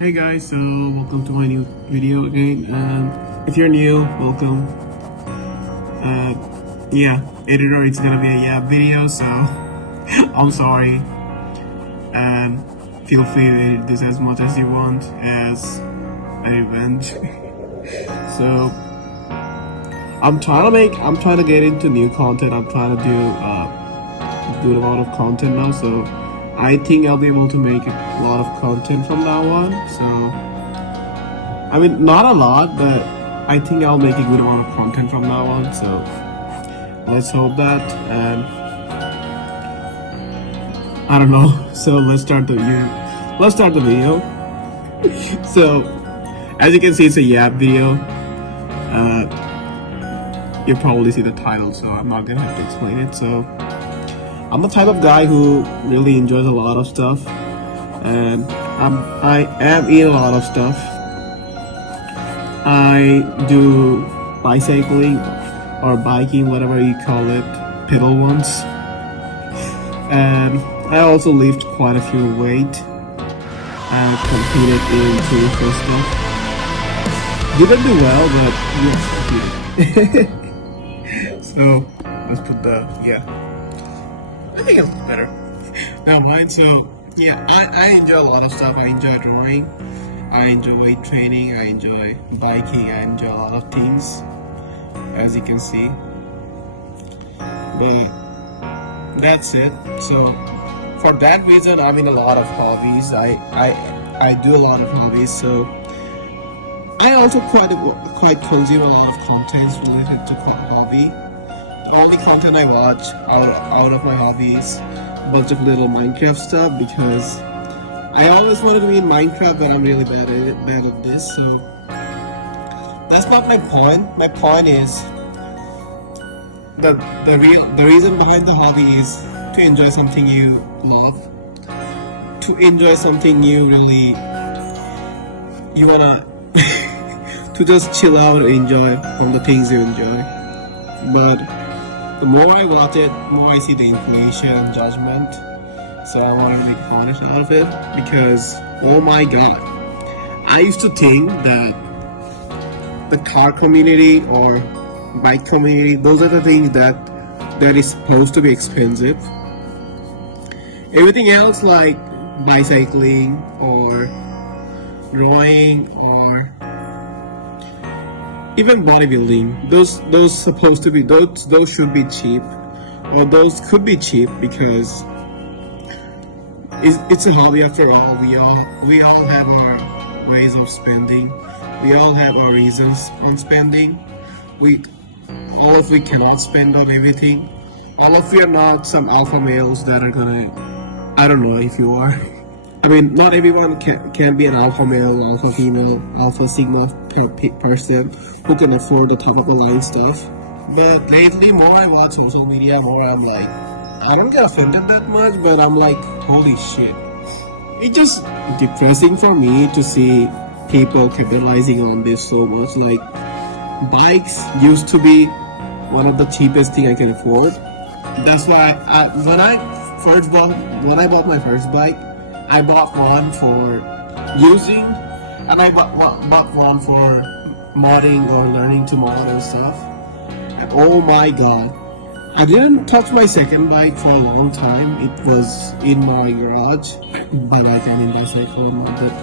Hey guys, so welcome to my new video again. If you're new, welcome. Yeah, editor, it's gonna be a video, so I'm sorry. And feel free to edit this as much as you want as a revenge. So I'm trying to get into new content. I'm trying to do a good amount of content now, so I think I'll be able to make a lot of content from now on. So, I mean, not a lot, but I think I'll make a good amount of content from now on. So, let's hope that. And I don't know. So let's start the video. So, as you can see, it's a Yap video. You'll probably see the title, so I'm not gonna have to explain it. So, I'm the type of guy who really enjoys a lot of stuff, and I am eating a lot of stuff. I do bicycling or biking, whatever you call it, pedal ones, and I also lift quite a few weight and competed in for stuff. Didn't do well, but yeah, competed. So let's put the I think it's better. Never mind. So yeah, I enjoy a lot of stuff. I enjoy drawing. I enjoy weight training. I enjoy biking. I enjoy a lot of things, as you can see. But that's it. So for that reason, I'm in a lot of hobbies. I do a lot of hobbies. So I also quite consume a lot of contents related to hobby. The only content I watch out of my hobbies, a bunch of little Minecraft stuff, because I always wanted to be in Minecraft, but I'm really bad at this. So that's not my point. My point is the reason behind the hobby is to enjoy something you love, to enjoy something you wanna to just chill out and enjoy from the things you enjoy. But the more I watch it, the more I see the inflation and judgment. So I want to make honest out of it, because oh my god, I used to think that the car community or bike community, those are the things that is supposed to be expensive. Everything else like bicycling or drawing or even bodybuilding, those supposed to be those should be cheap, or those could be cheap, because it's a hobby after all. We all have our ways of spending. We all have our reasons on spending. All of we cannot spend on everything. All of we are not some alpha males that are gonna. I don't know if you are. I mean, not everyone can be an alpha male, alpha female, alpha sigma person who can afford the top of the line stuff. But lately, more I watch social media, more I'm like, I don't get offended that much, but I'm like, holy shit. It's just depressing for me to see people capitalizing on this so much. Like, bikes used to be one of the cheapest thing I can afford. That's why when I bought my first bike, I bought one for using, and I bought one for modding or learning to mod and stuff. And oh my god, I didn't touch my second bike for a long time. It was in my garage. By like, I mean bicycle, not that.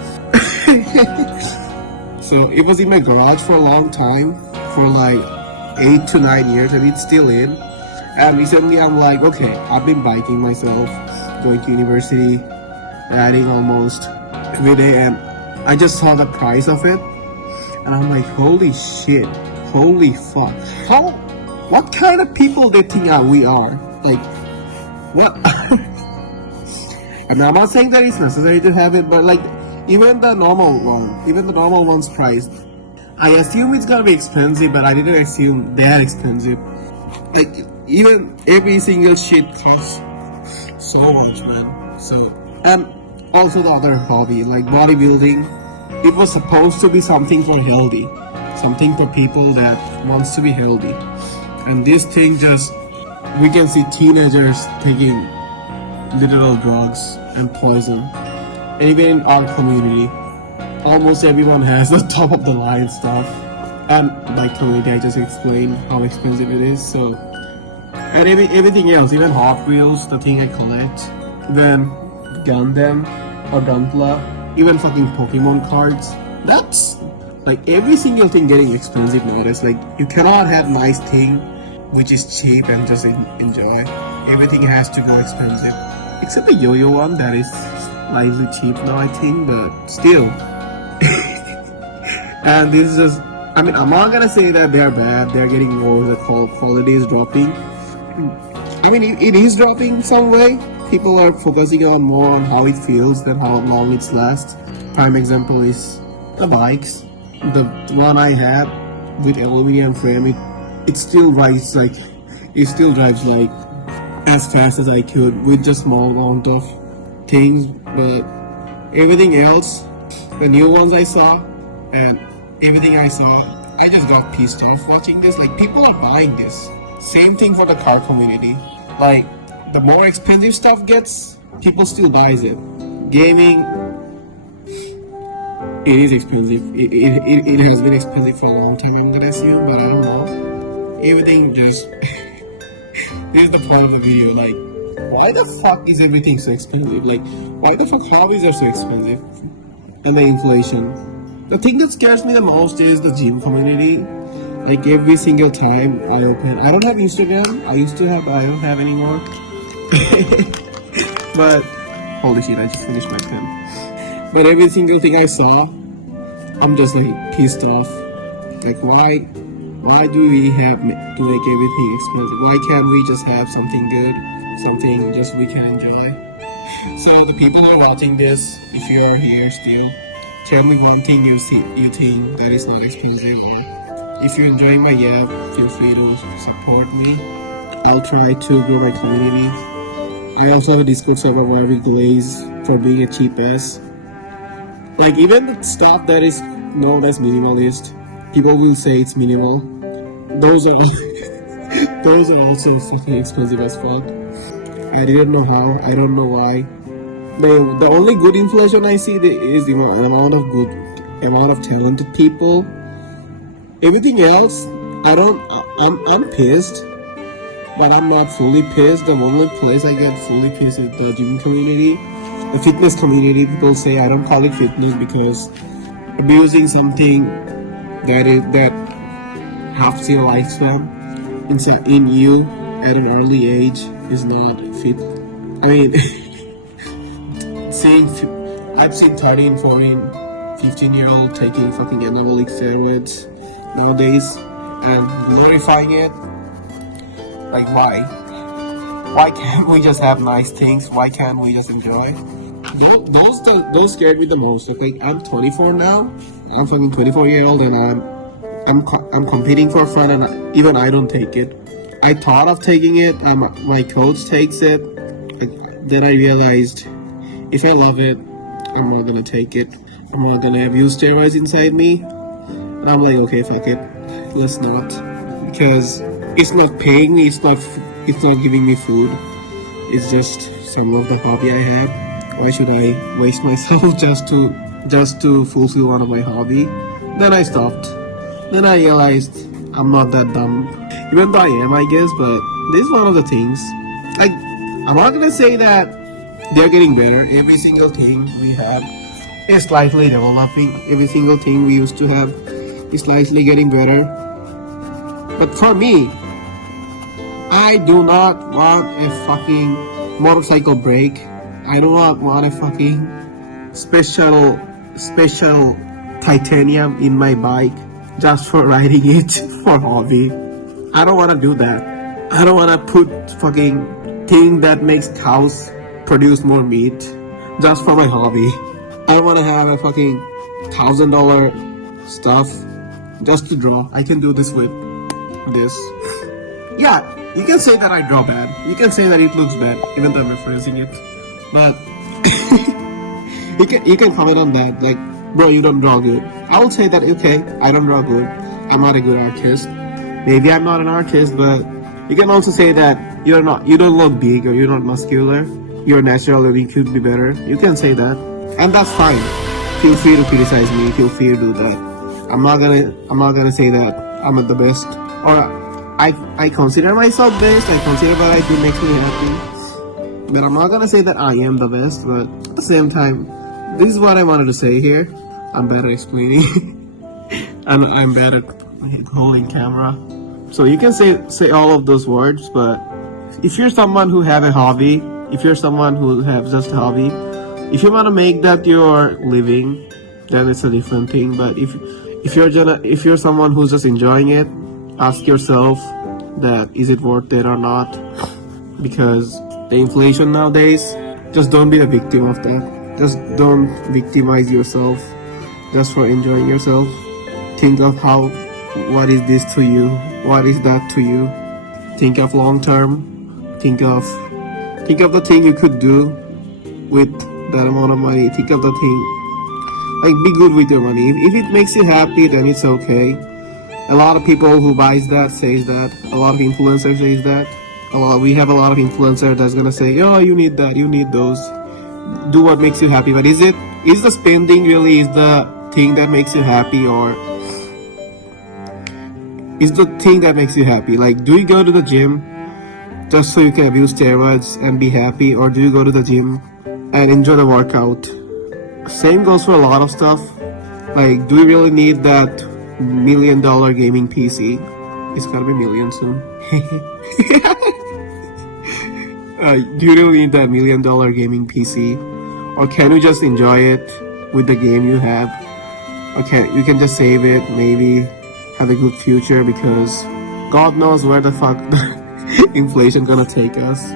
So it was in my garage for a long time, for like 8 to 9 years, and it's still in. And recently I'm like, okay, I've been biking myself, going to university, riding almost every day, and I just saw the price of it, and I'm like, holy shit, holy fuck, what kind of people they think we are? Like, what? And I'm not saying that it's necessary to have it, but like, even the normal one's price, I assume it's gonna be expensive, but I didn't assume that expensive. Like, even every single shit costs so much, man. So, and also the other hobby, like bodybuilding, it was supposed to be something for healthy, something for people that wants to be healthy. And this thing just, we can see teenagers taking literal drugs and poison, and even in our community. almost everyone has the top of the line stuff. And like community, I just explained how expensive it is. So, and everything else, even Hot Wheels, the thing I collect, then Gundam or Gunpla, even fucking Pokemon cards. That's like every single thing getting expensive nowadays. Like you cannot have nice thing which is cheap and just enjoy. Everything has to go expensive, except the yo-yo one that is slightly cheap now, I think, but still. And this is just, I mean, I'm not gonna say that they're bad. They're getting more. The quality is dropping. I mean, it is dropping some way. People are focusing on more on how it feels than how long it lasts. Prime example is the bikes. The one I had with aluminum frame, it still drives like as fast as I could with just small amount of things. But everything else, the new ones I saw, and everything I saw, I just got pissed off watching this. Like people are buying this. Same thing for the car community. Like the more expensive stuff gets, people still buys it. Gaming, it is expensive. It has been expensive for a long time, I'm gonna assume, but I don't know. Everything just this is the point of the video. Like, why the fuck is everything so expensive? Like, why the fuck hobbies are so expensive? And the inflation. The thing that scares me the most is the gym community. Like every single time I don't have Instagram. I used to have, but I don't have anymore. But holy shit, I just finished my pen. But every single thing I saw, I'm just like pissed off. Like why do we have to make everything expensive? Why can't we just have something good, something just we can enjoy? So the people who are watching this, if you are here still, tell me one thing you think that is not expensive. Or if you're enjoying my feel free to support me. I'll try to grow my community. I also have a Discord server where we glaze for being a cheap ass. Like even the stuff that is known as minimalist, people will say it's minimal. Those are those are also fucking expensive as fuck. I didn't know how. I don't know why. The only good inflation I see is the amount of talented people. Everything else, I'm pissed, but I'm not fully pissed. The only place I get fully pissed is the gym community, the fitness community. People say I don't call it fitness because abusing something that halves your lifespan in you at an early age is not fit. I mean, I've seen 13, 14, 15-year-old taking fucking anabolic steroids nowadays and glorifying it. Like why? Why can't we just have nice things? Why can't we just enjoy? Those scared me the most. Like I'm 24 now. I'm fucking 24-year-old and I'm competing for fun and even I don't take it. I thought of taking it. My coach takes it. Then I realized if I love it, I'm not gonna take it. I'm not gonna abuse steroids inside me. And I'm like, okay, fuck it. Let's not, because it's not paying me. It's not giving me food. It's just some of the hobby I have. Why should I waste myself just to fulfill one of my hobby? Then I stopped. Then I realized I'm not that dumb. Even though I am, I guess, but this is one of the things. Like, I'm not gonna say that they're getting better. Every single thing we have is slightly developing. Every single thing we used to have is slightly getting better. But for me, I do not want a fucking motorcycle brake. I do not want a fucking special titanium in my bike just for riding it for hobby. I don't want to do that. I don't want to put fucking thing that makes cows produce more meat just for my hobby. I don't want to have a fucking $1,000 stuff just to draw. I can do this with this. Yeah, you can say that I draw bad. You can say that it looks bad, even though I'm referencing it. But you can comment on that, like, bro, you don't draw good. I will say that, okay, I don't draw good. I'm not a good artist. Maybe I'm not an artist, but you can also say that you don't look big or you're not muscular. Your natural living could be better. You can say that, and that's fine. feel free to criticize me. Feel free to do that. I'm not gonna say that I'm the best, or I consider myself best. I consider what I do makes me happy, but I'm not gonna say that I am the best. But at the same time, this is what I wanted to say here. I'm bad at explaining, and I'm bad at holding camera. So you can say all of those words, but if you're someone who have a hobby, if you're someone who have just a hobby, if you want to make that your living, then it's a different thing. But if you're someone who's just enjoying it, ask yourself that is it worth it or not? Because the inflation nowadays, just don't be a victim of that. Just don't victimize yourself just for enjoying yourself. Think of what is this to you? What is that to you? Think of long term. Think of the thing you could do with that amount of money. Think of the thing. Like, be good with your money. If it makes you happy, then it's okay. A lot of people who buys that says that. A lot of influencers says that. We have a lot of influencers that's gonna say, oh, you need that, you need those. Do what makes you happy. But is the spending really is the thing that makes you happy, or is the thing that makes you happy? Like, do you go to the gym just so you can abuse steroids and be happy, or do you go to the gym and enjoy the workout? Same goes for a lot of stuff. Like, do you really need that $1 million gaming PC? It's gotta be million soon. Do you really need that $1 million gaming PC, or can you just enjoy it with the game you have? Okay, you can just save it, maybe have a good future, because God knows where the fuck inflation gonna take us.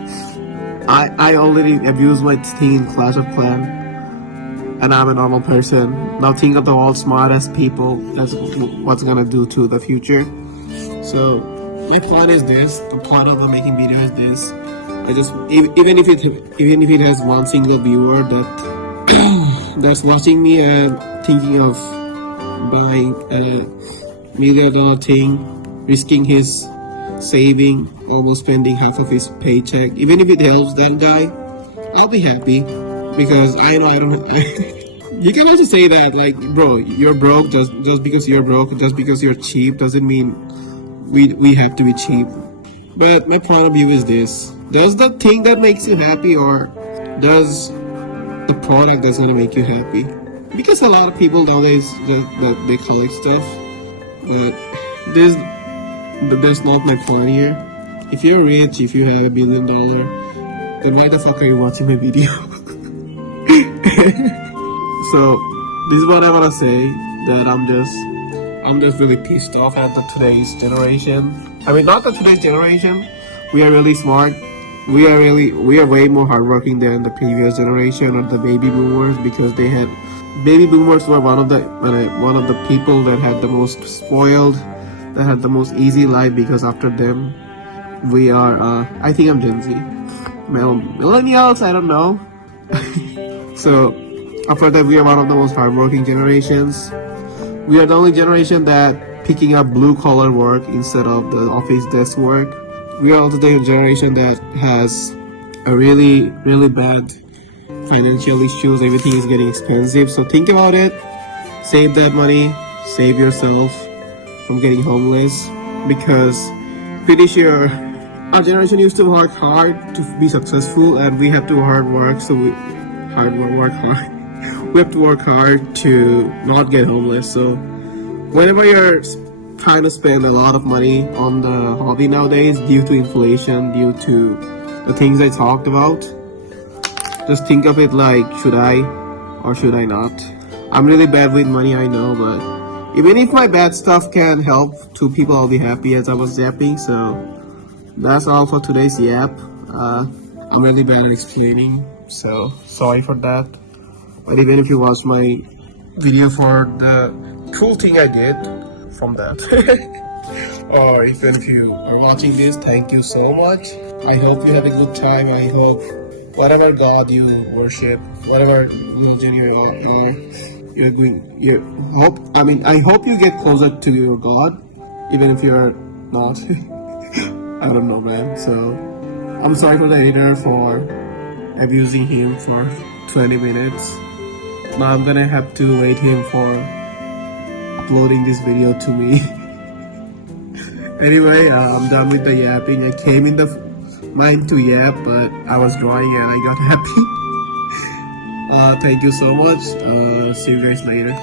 I already abused my thing in Clash of Clans, and I'm a normal person. Now think of the all smartest people. That's what's gonna do to the future. So my plan is this. The plan of making video is this. I just even if it has one single viewer that's watching me and thinking of buying a $1 million thing, risking his saving, almost spending half of his paycheck. Even if it helps that guy, I'll be happy, because I know I don't. You can also say that, like, bro, you're broke. Just because you're broke, just because you're cheap, doesn't mean we have to be cheap. But my point of view is this: does the thing that makes you happy, or does the product that's gonna make you happy? Because a lot of people nowadays just they collect stuff, but there's not my plan here. If you're rich, if you have $1 billion, then why the fuck are you watching my video? So this is what I wanna say, that I'm just really pissed off at today's generation. I mean, not today's generation. We are really smart. We are way more hardworking than the previous generation or the baby boomers, because baby boomers were one of the people that had the most spoiled, that had the most easy life, because after them we are I think I'm Gen Z, millennials, I don't know. So after that, we are one of the most hardworking generations. We are the only generation that picking up blue collar work instead of the office desk work. We are also the generation that has a really bad financial issues. Everything is getting expensive. So think about it. Save that money. Save yourself from getting homeless, because pretty sure our generation used to work hard to be successful, and we have to work hard. So we have to work hard to not get homeless. So whenever you're trying to spend a lot of money on the hobby nowadays, due to inflation, due to the things I talked about, just think of it like, should I or should I not? I'm really bad with money, I know, but even if my bad stuff can help two people, I'll be happy, as I was yapping. So that's all for today's yap. I'm really bad at explaining, so sorry for that. But even if you watched my video for the cool thing I did from that, or even if you are watching this, thank you so much. I hope you have a good time. I hope whatever God you worship, whatever religion you are, I hope you get closer to your God, even if you're not. I don't know, man. So I'm sorry for the hater for abusing him for 20 minutes. Now I'm gonna have to wait him for uploading this video to me. Anyway, I'm done with the yapping. I came in the mind to yap, but I was drawing and I got happy. Thank you so much. See you guys later.